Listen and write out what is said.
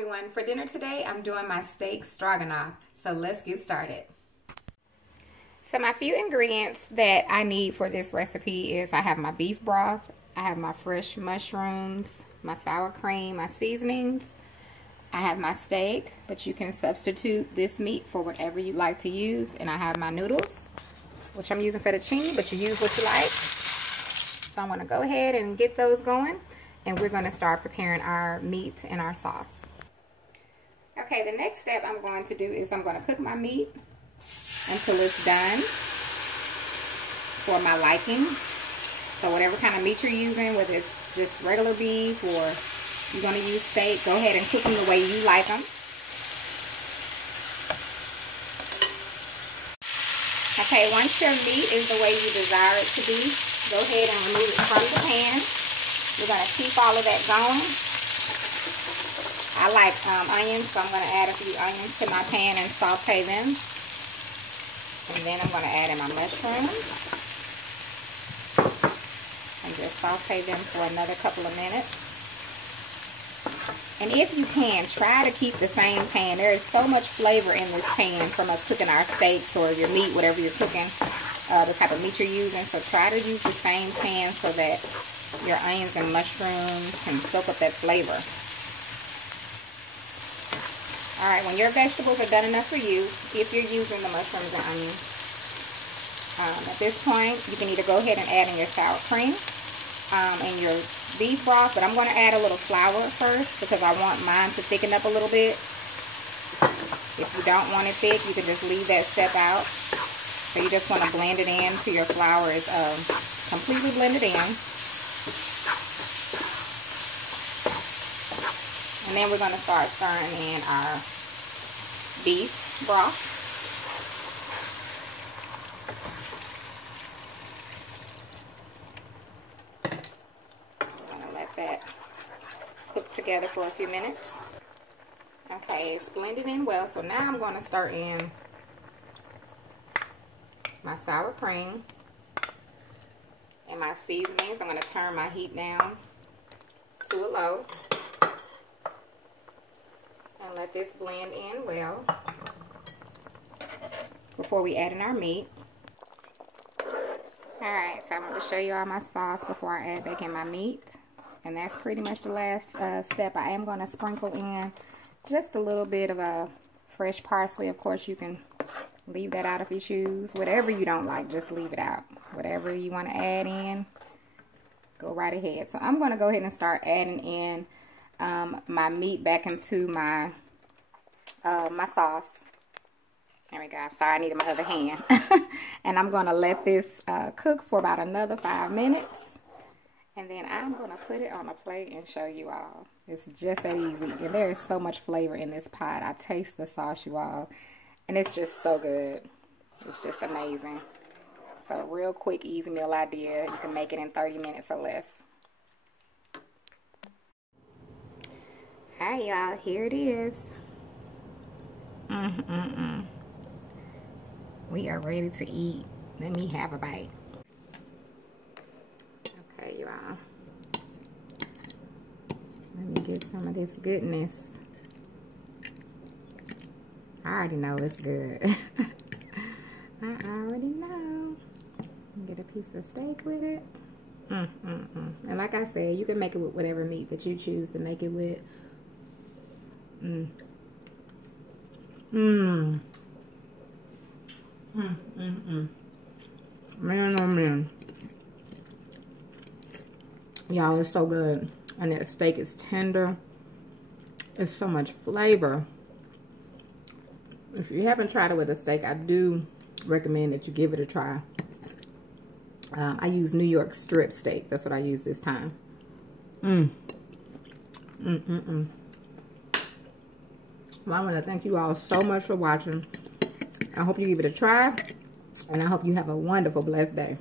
everyone. For dinner today, I'm doing my steak stroganoff. So let's get started. So my few ingredients that I need for this recipe is I have my beef broth, I have my fresh mushrooms, my sour cream, my seasonings, I have my steak, but you can substitute this meat for whatever you like to use, and I have my noodles, which I'm using fettuccine, but you use what you like. So I'm going to go ahead and get those going, and we're going to start preparing our meat and our sauce. Okay, the next step I'm going to do is I'm going to cook my meat until it's done for my liking. So whatever kind of meat you're using, whether it's just regular beef or you're going to use steak, go ahead and cook them the way you like them. Okay, once your meat is the way you desire it to be, go ahead and remove it from the pan. We're going to keep all of that going. I like onions, so I'm going to add a few onions to my pan and saute them. And then I'm going to add in my mushrooms. And just saute them for another couple of minutes. And if you can, try to keep the same pan. There is so much flavor in this pan from us cooking our steaks or your meat, whatever you're cooking, the type of meat you're using. So try to use the same pan so that your onions and mushrooms can soak up that flavor. Alright, when your vegetables are done enough for you, if you're using the mushrooms and onions, at this point, you can either go ahead and add in your sour cream and your beef broth, but I'm going to add a little flour first because I want mine to thicken up a little bit. If you don't want it thick, you can just leave that step out. So you just want to blend it in till your flour is completely blended in. And then we're going to start stirring in our beef broth. I'm going to let that cook together for a few minutes. Okay, it's blended in well, so now I'm going to stir in my sour cream and my seasonings. I'm going to turn my heat down to a low. And let this blend in well before we add in our meat. Alright, so I'm going to show you all my sauce before I add back in my meat. And that's pretty much the last step. I am going to sprinkle in just a little bit of a fresh parsley. Of course, you can leave that out if you choose. Whatever you don't like, just leave it out. Whatever you want to add in, go right ahead. So I'm going to go ahead and start adding in my meat back into my my sauce. There we go. I'm sorry, I needed my other hand. And I'm going to let this cook for about another 5 minutes. And then I'm going to put it on a plate and show you all. It's just that easy. And there is so much flavor in this pot. I taste the sauce, you all. And it's just so good. It's just amazing. So real quick, easy meal idea. You can make it in 30 minutes or less. Alright, y'all, here it is. We are ready to eat. Let me have a bite. Okay, y'all. Let me get some of this goodness. I already know it's good. I already know. Get a piece of steak with it. And like I said, you can make it with whatever meat that you choose to make it with. Man, oh man. Y'all, it's so good. And that steak is tender. It's so much flavor. If you haven't tried it with a steak, I do recommend that you give it a try. I use New York strip steak. That's what I use this time. Well, I want to thank you all so much for watching. I hope you give it a try. And I hope you have a wonderful, blessed day.